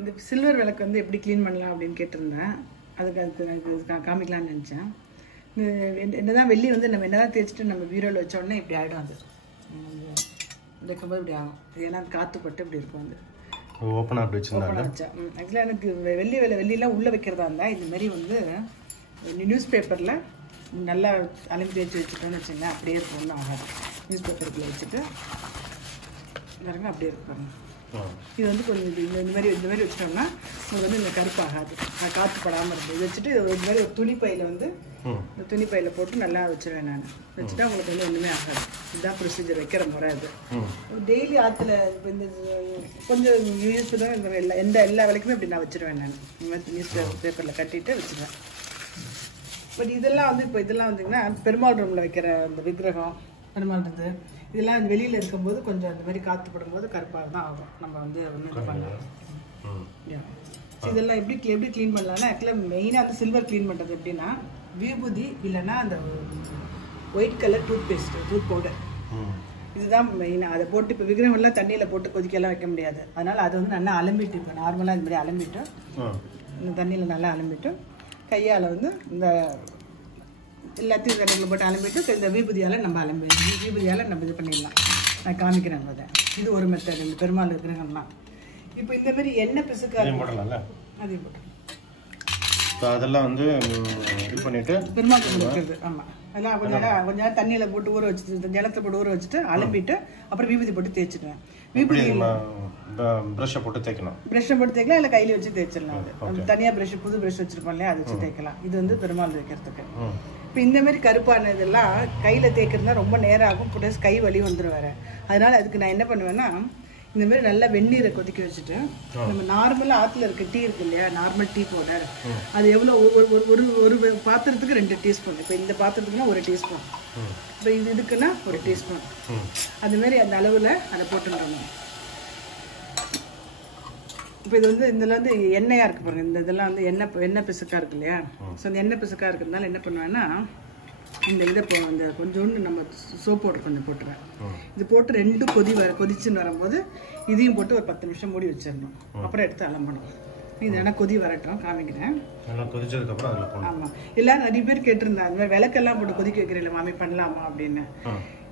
இந்த சில்வர் விளக்கு வந்து எப்படி க்ளீன் பண்ணலாம் அப்படின்னு கேட்டிருந்தேன். அதுக்கு நான் காமிக்கலாம்னு நினச்சேன். என்னதான் வெள்ளி வந்து நம்ம என்னதான் தேய்ச்சிட்டு நம்ம பீரோவில் வச்ச உடனே இப்படி ஆகிடும். அது வைக்கும்போது இப்படி ஆகும். ஏன்னா காற்று பட்டு இப்படி இருக்கும். அது ஓப்பனாக அப்படி வச்சேன். ஆக்சுவலாக எனக்கு வெள்ளியெல்லாம் உள்ளே வைக்கிறதா இருந்தால் இதுமாரி வந்து நியூஸ் பேப்பரில் நல்லா அலம்பி தேய்ச்சி வச்சுட்டோன்னு வச்சுங்களேன், அப்படியே இருக்கும். ஒன்றும் ஆகாது. நியூஸ் பேப்பருக்குள்ளே வச்சுட்டு பாருங்க அப்படியே இருப்பாங்க. இது வந்து கொஞ்சம் இந்த மாதிரி வச்சிட்டோம்னா உங்களுக்கு வந்து இந்த கருப்பு ஆகாது. காற்று படாமல் இருக்கும். இது வச்சுட்டு இது மாதிரி ஒரு துணிப்பையில் வந்து இந்த துணிப்பையில் போட்டு நல்லா வச்சுருவேன். நான் வச்சுட்டா உங்களுக்கு வந்து ஒன்றுமே ஆகாது. இதுதான் ப்ரொசீஜர் வைக்கிற முறை. அது டெய்லி ஆற்றுல இந்த கொஞ்சம் யூஸ் தான் எல்லா வேலைக்குமே இப்படி நான் வச்சுருவேன். நான் இந்த மாதிரி நியூஸ் பேப்பரில் கட்டிட்டு வச்சுருவேன். பட் இதெல்லாம் வந்து இப்போ இதெல்லாம் வந்தீங்கன்னா பெருமாள் ரூமில் வைக்கிற அந்த விக்கிரகம் பெருமாள் இருந்து இதெல்லாம் வெளியில் இருக்கும்போது கொஞ்சம் அந்த மாதிரி காற்று படும்போது கருப்பாக தான் ஆகும். நம்ம வந்து ஒன்றும் இது பண்ணலாம். இதெல்லாம் எப்படி க்ளீன் பண்ணலாம்னா ஆக்சுவலாக மெயினாக வந்து சில்வர் க்ளீன் பண்ணுறது எப்படின்னா விபூதி இல்லைன்னா அந்த ஒயிட் கலர் டூத் பவுடர் இதுதான் மெயினாக. அதை போட்டு இப்போ விக்கிரகம்லாம் தண்ணியில் போட்டு கொதிக்கலாம் வைக்க முடியாது. அதனால் அதை வந்து நல்லா அலம்பிட்டு இப்போ நார்மலாக இந்த மாதிரி அலம்பிட்டு இந்த தண்ணியில் நல்லா அலம்பிட்டு கையால் வந்து இந்த எல்லாத்தையும் கடையில் போட்டு அலம்பிட்டு இந்த விபூதியால் நம்ம விபூதியால் நம்ம இது பண்ணிடலாம். நான் காமிக்கிறேன். அதை இது ஒரு மெத்தட். இந்த பெருமாள் விக்கிரகம்லாம் இப்போ இந்த மாதிரி எண்ணெய் பிசுக்காக போடலாம்ல, அதையும் போட்டு அதெல்லாம் வந்து இது பண்ணிட்டு பெருமாள் வைக்கிறது. ஆமாம், அதெல்லாம் கொஞ்ச நேரம் தண்ணியில் போட்டு ஊற வச்சுட்டு ஜலத்தை போட்டு ஊற வச்சுட்டு அலம்பிட்டு அப்புறம் விபூதி போட்டு தேய்ச்சிடுவேன். விபூதி ப்ரஷ்ஷை போட்டு தேய்க்கலாம். ப்ரஷ்ஷை போட்டு தேய்க்கலாம், இல்லை கையில் வச்சு தேய்ச்சிடலாம். அது தனியாக ப்ரஷ் புது ப்ரஷ் வச்சுருப்போம் இல்லையா, அதை வச்சு தேய்க்கலாம். இது வந்து பெருமாள் வைக்கிறதுக்கு. இப்போ இந்த மாதிரி கருப்பான இதெல்லாம் கையில் தேய்க்கிறதுனா ரொம்ப நேரம் ஆகும். ப்ளஸ் கை வலி வந்துடும் வேறு. அதனால் அதுக்கு நான் என்ன பண்ணுவேன்னா இந்த மாதிரி நல்லா வெந்நீரை கொதிக்க வச்சுட்டு நம்ம நார்மலாக ஆற்றுல இருக்க டீ இருக்கு இல்லையா, நார்மல் டீ பவுடர், அது எவ்வளோ ஒரு பாத்திரத்துக்கு 2 டீஸ்பூன். இப்போ இந்த பாத்திரத்துக்குன்னா 1 டீஸ்பூன், இப்போ இதுக்குன்னா 1 டீஸ்பூன், அதுமாரி அந்த அளவில் அதை போட்டுருந்தோம். இப்போ இது வந்து இதில் வந்து எண்ணெயாக இருக்குது பாருங்கள். இந்த இதெல்லாம் வந்து எண்ணெய் பிசுக்காக இருக்கு இல்லையா. ஸோ அந்த எண்ணெய் பிசுக்காக இருக்கிறதுனால என்ன பண்ணுவேன்னா இந்த இதை அந்த கொஞ்சோண்டு நம்ம சோப் பவுடர் கொஞ்சம் போட்டுருவேன். இது போட்டு 2 கொதிச்சுன்னு வரும்போது இதையும் போட்டு ஒரு 10 நிமிஷம் மூடி வச்சிடணும். அப்புறம் எடுத்து அலம்பணும். இது வேணா கொதி வரட்டும், காமிக்கிறேன். ஆமாம், எல்லாரும் நிறைய பேர் கேட்டிருந்தாங்க அந்த மாதிரி விளக்கெல்லாம் போட்டு கொதிக்க வைக்கிறீங்களா மாமி, பண்ணலாமா அப்படின்னு.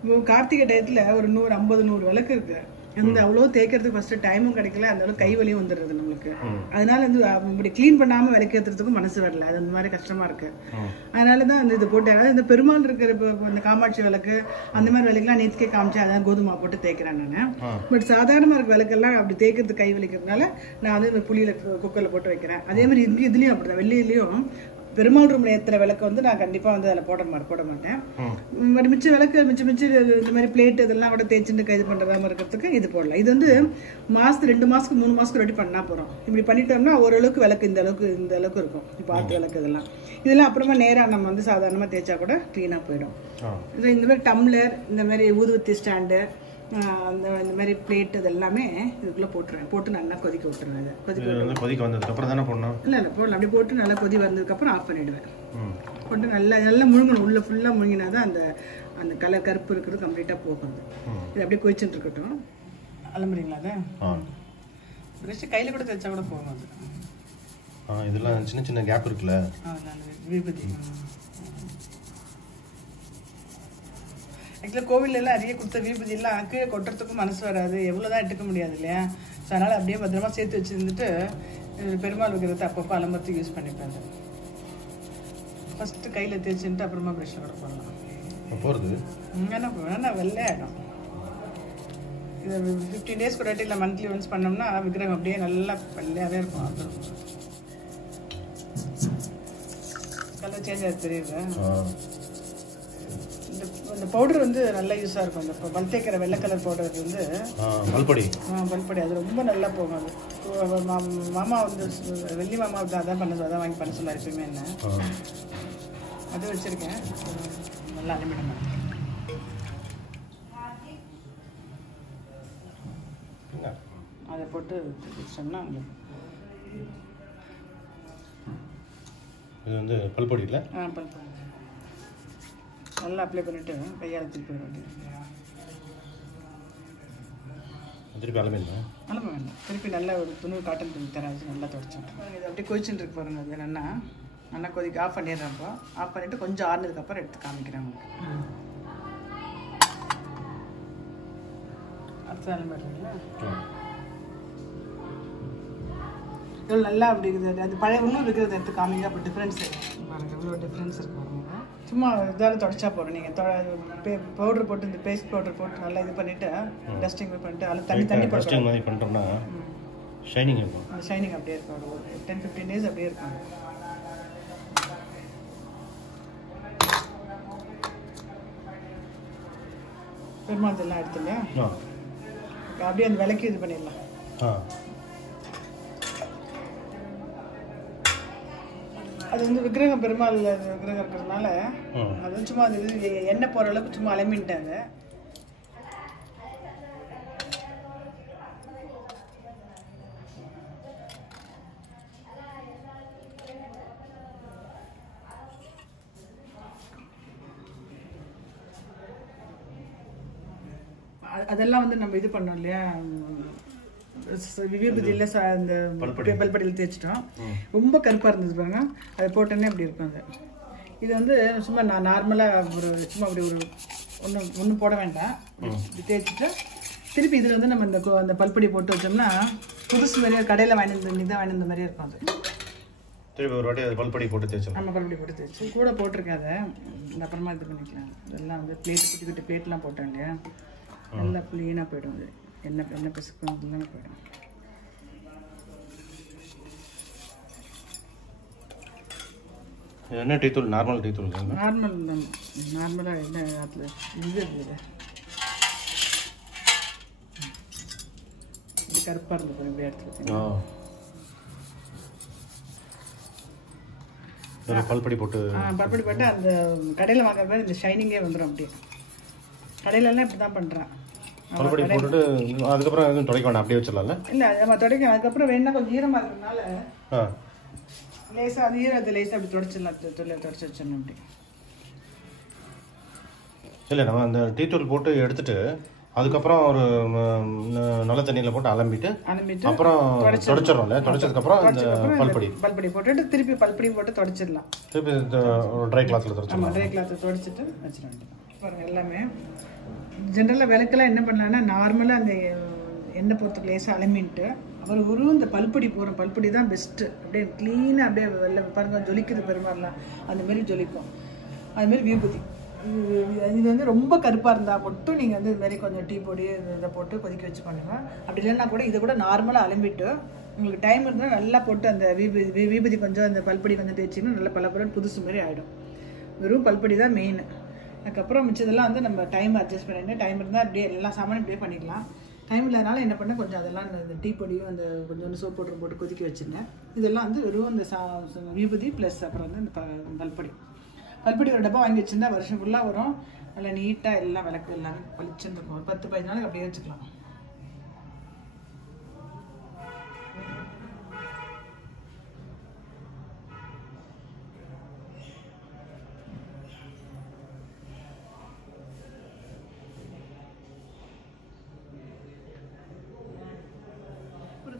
இப்போ கார்த்திகை டயத்தில் ஒரு 150-100 விளக்கு இருக்கு. அந்த அவ்வளோ தேய்க்கிறதுக்கு ஃபர்ஸ்ட் டைமும் கிடைக்கல, அந்த அளவுக்கு கை வலியும் வந்துடுறது நம்மளுக்கு. அதனால வந்து இப்படி க்ளீன் பண்ணாமல் விளக்கேற்றுறதுக்கும் மனசு வரல. அது அந்த மாதிரி கஷ்டமா இருக்கு. அதனால தான் அந்த இதை போட்டு இந்த பெருமாள் இருக்கிற இப்போ இந்த காமாட்சி விளக்கு அந்த மாதிரி விளக்குலாம் நேற்றுக்கே காமிச்சேன். அதான் கோதுமை போட்டு தேய்க்கிறேன் நான். பட் சாதாரணமாக இருக்க விளக்கெல்லாம் அப்படி தேய்க்கிறதுக்கு கை வலிக்கிறதுனால நான் வந்து இந்த புளியில் குக்கரில் போட்டு வைக்கிறேன். அதே மாதிரி இதுலேயும் அப்படிதான். வெள்ளியிலையும் பெருமாள் ரூம்ல ஏற்றுற விளக்கு வந்து நான் கண்டிப்பாக வந்து அதில் போட மாட்டேன். மிச்ச விளக்கு மிச்சம் இந்த மாதிரி பிளேட் இதெல்லாம் கூட தேய்ச்சிட்டு இது பண்ணுறதாம இருக்கிறதுக்கு இது போடலாம். இது வந்து மாதத்துக்கு 2 மாதத்துக்கு 3 மாதத்துக்கு ரெடி பண்ணால் போகிறோம். இப்படி பண்ணிட்டோம்னா ஓரளவுக்கு விளக்கு இந்த அளவுக்கு இருக்கும். இப்போ ஆற்று விளக்கு இதெல்லாம் அப்புறமா நேராக நம்ம வந்து சாதாரணமாக தேய்ச்சா கூட க்ளீனாக போயிடும். இந்த மாதிரி டம்ளர், இந்த மாதிரி ஊதுவத்தி ஸ்டாண்டு, இந்த மாதிரி பிளேட் இதெல்லாமே இதுக்குள்ளே போட்டுருவேன். போட்டு நல்லா கொதிக்க விட்டுருவேன். கொதிக்க வந்ததுக்கப்புறம் தானே போடணும்? இல்லை போடலாம். அப்படி போட்டு நல்லா கொதி வந்ததுக்கப்புறம் ஆஃப் பண்ணிவிடுவேன். போட்டு நல்லா முழுங்கணும். உள்ளே ஃபுல்லாக முழுங்கினா தான் அந்த கலர் கருப்பு இருக்கிறது கம்ப்ளீட்டாக போகும். இது அப்படியே கொதிச்சுட்டு இருக்கட்டும். அலம்புறீங்களா அதை? ப்ரஷ் கையில் கூட தைச்சா கூட போகும். அது இதெல்லாம் சின்ன சின்ன கேப் இருக்குல்ல, விபூதி. ஆக்சுவலாக கோவிலெல்லாம் நிறைய கொடுத்த விபூதியெல்லாம் கீழே கொட்டுறதுக்கும் மனசு வராது. எவ்வளோதான் எடுக்க முடியாது இல்லையா. ஸோ அதனால் அப்படியே பத்திரமா சேர்த்து வச்சுருந்துட்டு பெருமாள் விக்கிரத்தை அப்பப்போ அலம்பரத்துக்கு யூஸ் பண்ணிப்பேன். ஃபஸ்ட்டு கையில் தேய்ச்சின்ட்டு அப்புறமா ப்ரஷ்ஷை கூட போடலாம். போகிறது என்ன வேணா வெள்ளையாகிடும். இது 15 டேஸ் கூட இல்லை மந்த்லி ஒன்ஸ் பண்ணோம்னா விக்கிரகம் அப்படியே நல்லா வெள்ளையாகவே இருக்கும். அது கலர் சேஞ்ச் ஆகுது தெரியுது. இந்த பவுடர் வந்து நல்லா யூஸாக இருக்கும். இந்த பல் தேய்க்கிற வெள்ளை கலர் பவுடர் வந்து பல்படி அது ரொம்ப நல்லா போகும். அது மாமா வந்து வெள்ளி மாமா அதான் அதான் வாங்கி பண்ண சொன்னார் எப்பயுமே. என்ன அது வச்சுருக்கேன். நல்லா அனுப்பிட அதை போட்டு வச்சோம்னா உங்களுக்கு இது வந்து பல்பொடி இல்லை. பல்பொடி நல்லா அப்ளை பண்ணிவிட்டு கையால் திருப்பி வேண்டியது. திருப்பி அலமிடா அலம்ப வேண்டாம். திருப்பி நல்லா ஒரு துணி காட்டன் துணி தராது நல்லா தொடச்சி விட்டுருங்க. இது அப்படியே கொதிச்சுட்டு இருக்கு பாருங்க. அது என்னென்னா நல்லா கொதிக்க ஆஃப் பண்ணிடுறப்போ ஆஃப் பண்ணிவிட்டு கொஞ்சம் ஆறுனதுக்கப்புறம் எடுத்து காமிக்கிறேன் உங்களுக்கு. அடுத்த அலம்பிடுறீங்களா? இவ்வளோ நல்லா அப்படி இருக்குது. அது பழைய இன்னும் இருக்கிறது எடுத்து காமிங்க. அப்போ டிஃப்ரென்ஸ் பாருங்கள், இவ்வளோ டிஃப்ரென்ஸ் இருக்கு பாருங்க. சும்மா இதால் தொடச்சா போகிறோம். நீங்கள் பவுடர் போட்டு இந்த பேஸ்ட் பவுடர் போட்டு நல்லா இது பண்ணிவிட்டு டஸ்டிங் பண்ணிவிட்டு அதில் தண்ணி டஸ்டிங் மாதிரி பண்ணிட்டோம்னா ஷைனிங் இருக்கும். அந்த ஷைனிங் அப்படியே இருக்கும். ஒரு 10-15 days அப்படியே இருக்கும். பெருமாள் எல்லாம் எடுத்து இல்லையா, அப்படியே அந்த விலைக்கு இது பண்ணிடலாம். அது வந்து விக்கிரகம் பெருமாள் விக்கிரகம் இருக்கிறதுனால அது சும்மா அது எண்ணெய் போகிற அளவுக்கு சும்மா அலமின்ட்டாங்க. அதெல்லாம் வந்து நம்ம இது பண்ணோம் இல்லையா, விபூதியில் இந்த பல்படியில் தேய்ச்சிட்டோம். ரொம்ப கருப்பாக இருந்தது பாருங்க. அதை போட்டோன்னே அப்படி இருக்கும். அது இது வந்து சும்மா நான் நார்மலாக ஒரு சும்மா அப்படி ஒரு ஒன்றும் போட வேண்டாம். தேய்ச்சிட்டு திருப்பி இதில் வந்து நம்ம அந்த பல்படி போட்டு வச்சோம்னா புதுசு மாதிரியே கடையில் வாங்கியிருந்த மாதிரியே இருக்கும். அது திருப்பி ஒரு வாட்டி அது பல்படி போட்டு தேய்ச்சோம். நம்ம பல்படி போட்டு தேய்ச்சி கூட போட்டிருக்கேன். அதை அப்புறமா இது பண்ணிக்கலாம். இதெல்லாம் வந்து பிளேட் குட்டி குட்டி பிளேட்லாம் போட்டோம் இல்லையா, நல்லா க்ளீனாக போய்டும். அது எண்ணெய் பிசுக்கும் அதெல்லாம் போய்டும். என்ன டீ தூள்? நார்மல் டீ தூள். நார்மலாக என்ன அதில் இது இருக்குது. இது கருப்பாக இருந்தது இப்படி எடுத்துக்கிட்டேன். பல்படி போட்டு அந்த கடையில் வாங்குற இந்த ஷைனிங்கே வந்துடும். அப்படியே கடையிலலாம் இப்படி தான் பண்ணுறேன். பல்படி போட்டுட்டு அதுக்கப்புறம் எதுவும் துடைக்க வேண்டாம், அப்படியே வச்சிடலாம்ல? இல்லை, நம்ம துடைக்க அதுக்கப்புறம் வேணா கொஞ்சம் ஈரமாக இருக்கிறதுனால லேசாக அது ஈரத்தை லேசாக அப்படி துடைச்சிடலாம். துடைச்சி வச்சிடணும் அப்படி. இல்லை, நம்ம அந்த டீ தூள் போட்டு எடுத்துட்டு அதுக்கப்புறம் ஒரு நல்ல தண்ணியில் போட்டு அலம்பிட்டு அப்புறம் துடைச்சிடறோம்ல. துடைச்சதுக்கப்புறம் பல்படி போட்டுட்டு திருப்பி பல்படி போட்டு துடைச்சிடலாம். திருப்பி ட்ரை கிளாத்தில் துடைச்சிடலாம். ட்ரை கிளாத்தில் துடைச்சிட்டு வச்சிட வேண்டியதான். பாருங்கள், எல்லாமே ஜென்ரலாக விளக்கெல்லாம் என்ன பண்ணலான்னா நார்மலாக அந்த எண்ணெய் போகிறதுக்கு லேசாக அலமின்ட்டு அப்புறம் இந்த பல்படி போகிறோம். பல்படி தான் பெஸ்ட்டு. அப்படியே க்ளீனாக அப்படியே வெளில பாருங்கள் ஜொலிக்குது பெருமாள்லாம். அந்தமாரி ஜொலிக்கும். அதுமாரி விபூதி இது வந்து ரொம்ப கருப்பாக இருந்தால் மட்டும் நீங்கள் வந்து இதுமாரி கொஞ்சம் டீ பொடி இதை போட்டு கொதிக்க வச்சு பண்ணுங்கள். அப்படி இல்லைன்னா கூட இதை கூட நார்மலாக அலம்பிட்டு உங்களுக்கு டைம் இருந்தால் நல்லா போட்டு அந்த விபூதி கொஞ்சம் அந்த பல்படி கொஞ்சம் தேய்ச்சிங்கன்னா நல்லா பலப்பலன்னு புதுசு மாதிரி ஆகிடும். வெறும் பல்படி தான் மெயின். அதுக்கப்புறம் மிச்சதெல்லாம் வந்து நம்ம டைம் அட்ஜஸ்ட் பண்ணிட்டு டைம் இருந்தால் அப்படியே எல்லா சாமானும் இப்படியே பண்ணிக்கலாம். டைம் இல்லாதனால என்ன பண்ணேன், கொஞ்சம் அதெல்லாம் இந்த டீ பொடியும் அந்த கொஞ்சோண்டு சோப் பவுடர் போட்டு கொதிக்க வச்சுருந்தேன். இதெல்லாம் வந்து வெறும் இந்த விபூதி ப்ளஸ் அப்புறம் வந்து இந்த பல்படி ஒரு டப்பா வாங்கி வச்சுருந்தா வருஷம் ஃபுல்லாக வரும். நல்லா நீட்டாக எல்லாம் விளக்கு எல்லாமே பளிச்சுன்னு இருக்கும். ஒரு 10-15 நாளைக்கு அப்படியே வச்சுக்கலாம்.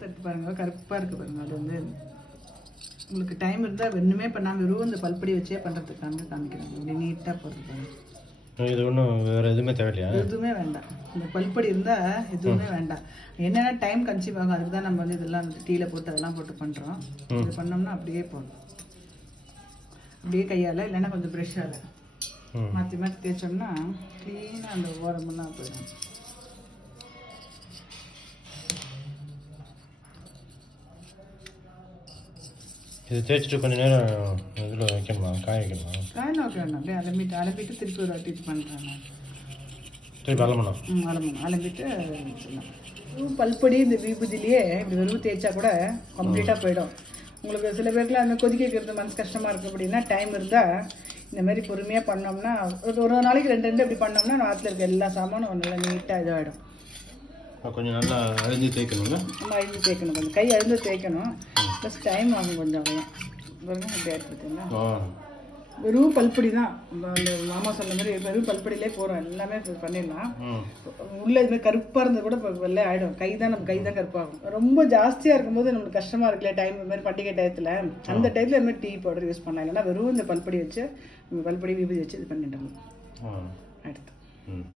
தட்டு பாருங்கள், கருப்பாக இருக்குது பாருங்கள். அது வந்து உங்களுக்கு டைம் இருந்தால் ஒன்றுமே பண்ணாமல் வெறும் இந்த பல்படி வச்சே பண்ணுறதுக்காக காமிக்கிறேன். அப்படி நீட்டாக போடுறது. இது ஒன்றும் வேறு எதுவுமே தேவையில்லையா? எதுவுமே வேண்டாம். இந்த பல்படி இருந்தால் எதுவுமே வேண்டாம். என்னென்னா டைம் கன்சியூம் ஆகும். அதுக்கு தான் நம்ம வந்து இதெல்லாம் டீயில் போட்டு அதெல்லாம் போட்டு பண்ணுறோம். இது பண்ணோம்னா அப்படியே போடணும். அப்படியே கையால் இல்லைன்னா கொஞ்சம் ப்ரெஷ்ஷால் மாற்றி மாற்றி தேய்ச்சோம்னா க்ளீனாக அந்த ஓரமெல்லாம் போயிடும். இது தேய்ச்சிட்டு கொஞ்சம் நேரம் இதில் வைக்கணுமா, காய வைக்கணுமா? காயெல்லாம் வைக்க வேண்டாம். அப்படியே அலம்பிட்டு திருப்பி ஒரு வாட்டி இது பண்ணுறாங்க. திருப்பி அலம்பணும். அலம்பிட்டு வச்சிடலாம். பல்படி இந்த விபூதிலேயே இப்படி வெறும் தேய்ச்சா கூட கம்ப்ளீட்டாக போயிடும். உங்களுக்கு சில பேருக்குலாம் அந்த கொதிக்க வைக்கிறது மனசு கஷ்டமாக இருக்குது அப்படின்னா டைம் இருந்தால் இந்த மாதிரி பொறுமையாக பண்ணோம்னா ஒரு நாளைக்கு 2 இப்படி பண்ணோம்னா நாட்டில் இருக்க எல்லா சாமானும் நல்லா நீட்டாக இதாகிடும். கொஞ்சம் நல்லா அழிஞ்சு தேய்க்கணும்ல? நம்ம அழிஞ்சு தேய்க்கணும். கொஞ்சம் கை அழிஞ்சு தேய்க்கணும். ப்ளஸ் டைம் ஆகும் கொஞ்சம். அவ்வளோதான். இப்படி எடுத்துக்கிட்டீங்களா? வெறும் பல்பொடி தான். அந்த மாமா சொன்ன மாதிரி வெறும் பல்பொடியிலே போகிறோம், எல்லாமே பண்ணிடலாம். உள்ளே இதுமாதிரி கருப்பாக இருந்தது கூட இப்போ வெள்ளை ஆகிடும். நம்ம கை தான் கருப்பாகும். ரொம்ப ஜாஸ்தியாக இருக்கும்போது நம்மளுக்கு கஷ்டமாக இருக்குல்ல டைம், இது மாதிரி பண்டிகை டயத்தில், அந்த டைத்தில் இதுமாதிரி டீ பவுடர் யூஸ் பண்ணலாம். இல்லைன்னா வெறும் இந்த பல்பொடி வச்சு பல்பொடி விபூதி வச்சு இது பண்ணிட்டோம் அடுத்து.